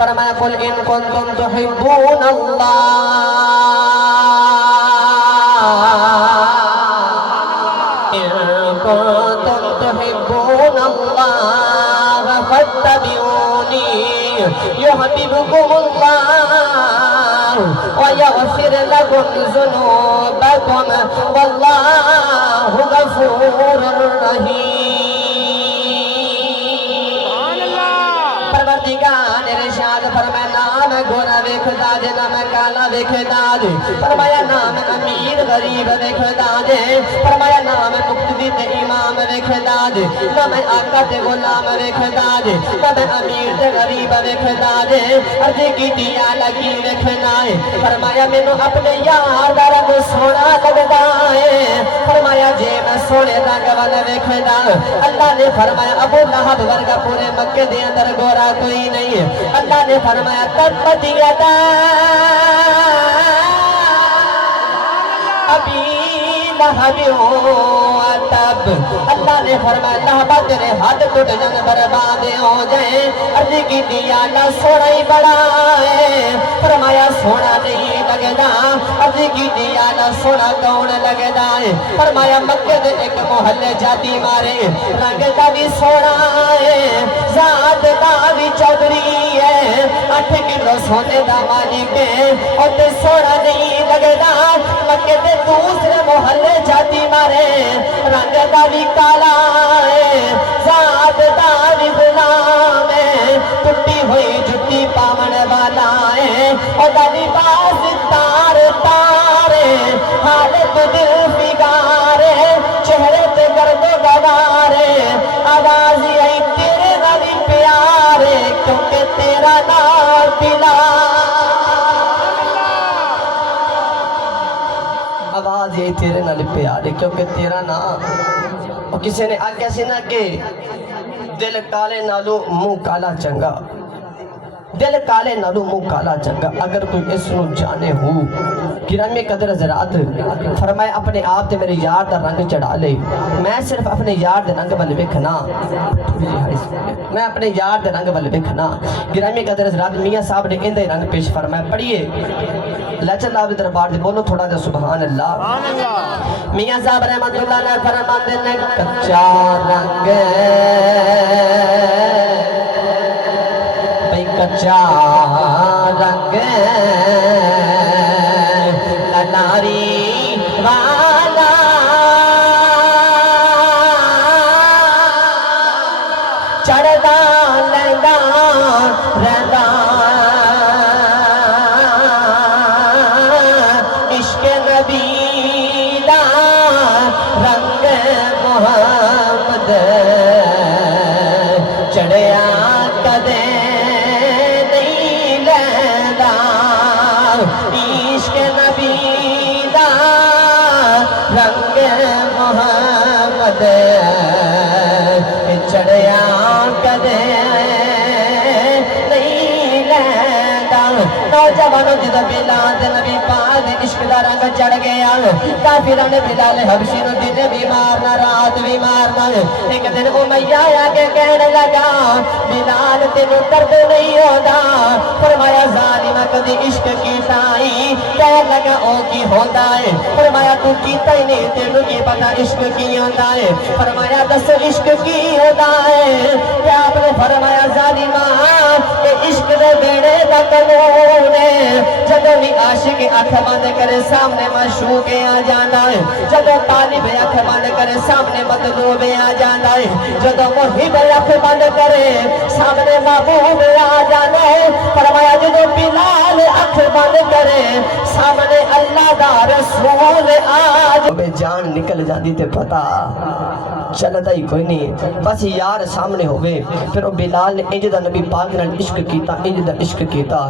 فرمایا قل ان کنتم تحبون اللہ ان کنتم تحبون اللہ فاتبعونی یحببکم اللہ ویغفر لکم ذنوبکم واللہ غفور رحیم۔ پروردگار ارشاد فرمایا نام گورا ویکھدا جے نام کالا ویکھدا جے، فرمایا نام امیر غریب ویکھدا جے، فرمایا نام مقتدی تے امام ویکھدا جے، نام آقا تے غلام ویکھدا جے، نام امیر تے غریب ویکھدا جے، عرض کیتی یا لگی ویکھنا ہے، فرمایا مینوں اپنے یار دا رنگ سونا لگدا ہے، فرمایا جے میں سونے رنگ ول ویکھدا، اللہ نے فرمایا ابو لہب ورگا پورے مکے دے اندر گورا کوئی نہیں ہے، اللہ نے فرمایا تبت یدا ابی لہب وتب، اللہ نے فرمایا لہب تیرے ہاتھ ٹوٹ جان برباد ہو جائیں، عرض کی دیا اللہ سونا ہی بڑا ہے، فرمایا سونا نہیں لگدا، عرض کی دیا اللہ سونا کون لگدا ہے، فرمایا مکے دے ایک محلے جاتی مارے رنگ دا بھی سونا ہے، ذات دا بھی چودھری ہے، 8 کلو سونے دا مالک ہے، اور تے سونا نہیں لگدا، مکے دے دوسرے محلے جاتی مارے رنگ دا بھی کالا ہے، ذات دا بھی غلام ہے، ٹوٹی ہوئی جُتی پاون والا ہے، اور دا لباس تار تار ہے، حالت دل فگار ہے، چہرے تے گرد و غبار ہے، آواز آئی تیرے نبی پیارے کیونکہ تیرا نام پلا، آواز یہ تیرے نال پیارے کیونکہ تیرا نام، اور کسی نے آگے سی نہ کہ دل کالے نالو منہ کالا چنگا، دل کالے نالو منہ کالا چنگا، اگر کوئی اس نو جانے ہو گرامی قدر حضرات فرمائے اپنے آپ تے میرے یار دا رنگ چڑھا لے، میں صرف اپنے یار دے رنگ بل ویکھنا، میں اپنے یار دے رنگ بل ویکھنا، گرامی قدر حضرات میاں صاحب نے اندے رنگ پیش فرمائے، پڑھیے لچن آپ دربار دے بولو تھوڑا دے سبحان اللہ۔ میاں صاحب رحمت اللہ نے فرماتے ہیں کچا رنگ بھئی کچا رنگ لناری والا چڑھدا لیندا رہندا عشق نبی دا رنگ محمد چڑھیا کدے نہیں لیندا عشق نبی دا رنگ محمد چڑھیا کدے نہیں لیندا، نوجوانوں جدو بلال نبی پاک عشق دا رنگ چڑھ گیا، کافراں نے بلال حبشی نو دن بھی مارنا رات بھی مارنا، ایک دن امیہ آیا کے کہنے لگا بلال تینوں درد نہیں ہوتا، فرمایا ظالمہ کدی عشق کیتا ہی، کہنے لگا او کی ہوتا ہے، فرمایا تو کیتا ہی نہیں تینوں کی پتا عشق کی ہوتا ہے، فرمایا دس عشق کی ہوتا ہے، کہ آپ نے فرمایا ظالمہ کہ عشق دے بیڑے دا قانون ہے، جدو بھی عاشق اکھ بند کرے سامنے معشوق آ جانا ہے، جدو طالب اکھ بند کرے سامنے مطلوب آ جانا ہے، جدو محب اکھ بند کرے سامنے محبوب آ جانا ہے، فرمایا جدو بلال اکھ بند کرے سامنے اللہ دا رسول آ جانا، جان نکل جاندی تے پتا چلتا ہی کوئی نہیں، بس یار سامنے ہوئے، پھر وہ بلال نے انج دا نبی پاک نال عشق کیتا، انج دا عشق کیتا۔